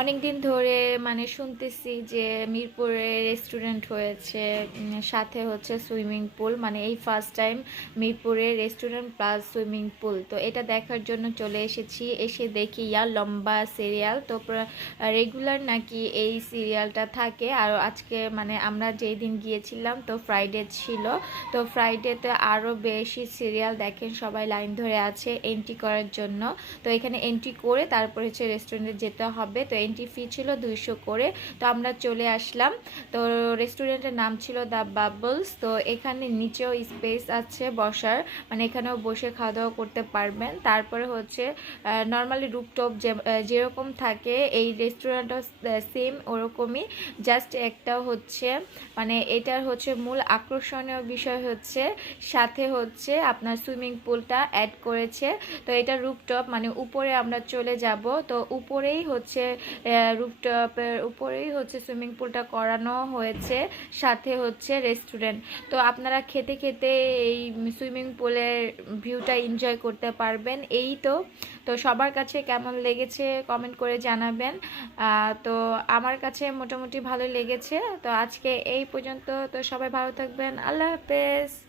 অনেক দিন ধরে মানে শুনতেছি যে মিরপুরে রেস্টুরেন্ট হয়েছে, সাথে হচ্ছে সুইমিং পুল, মানে এই ফার্স্ট টাইম মিরপুরে রেস্টুরেন্ট প্লাস সুইমিং পুল। তো এটা দেখার জন্য চলে এসেছি। এসে দেখি ইয়া লম্বা সিরিয়াল, তো রেগুলার নাকি এই সিরিয়ালটা থাকে। আর আজকে মানে আমরা যেই দিন গিয়েছিলাম তো ফ্রাইডে ছিল, তো ফ্রাইডেতে আরও বেশি সিরিয়াল দেখেন, সবাই লাইন ধরে আছে এন্ট্রি করার জন্য। তো এখানে এন্ট্রি করে তারপর হচ্ছে রেস্টুরেন্টে যেতে হবে। তো এন্ট্রি ফি ছিল 200 করে। তো আমরা চলে আসলাম। তো রেস্টুরেন্টের নাম ছিল দ্য বাবলস। তো এখানে নিচেও স্পেস আছে বসার, মানে এখানেও বসে খাওয়া দাওয়া করতে পারবেন। তারপরে হচ্ছে নর্মালি রুপটপ যেরকম থাকে এই রেস্টুরেন্টও সেম ওরকমই, জাস্ট একটা হচ্ছে মানে এটার হচ্ছে মূল আকর্ষণীয় বিষয় হচ্ছে সাথে হচ্ছে আপনার সুইমিং পুলটা অ্যাড করেছে। তো এটা রুপটপ, মানে উপরে আমরা চলে যাব। তো উপরেই হচ্ছে রুফটপের উপরেই হচ্ছে সুইমিং পুলটা করানো হয়েছে, সাথে হচ্ছে রেস্টুরেন্ট। তো আপনারা খেতে খেতে এই সুইমিং পুলের ভিউটা এনজয় করতে পারবেন। এই তো তো সবার কাছে কেমন লেগেছে কমেন্ট করে জানাবেন। তো আমার কাছে মোটামুটি ভালো লেগেছে। তো আজকে এই পর্যন্ত। তো সবাই ভালো থাকবেন, আল্লাহ হাফেজ।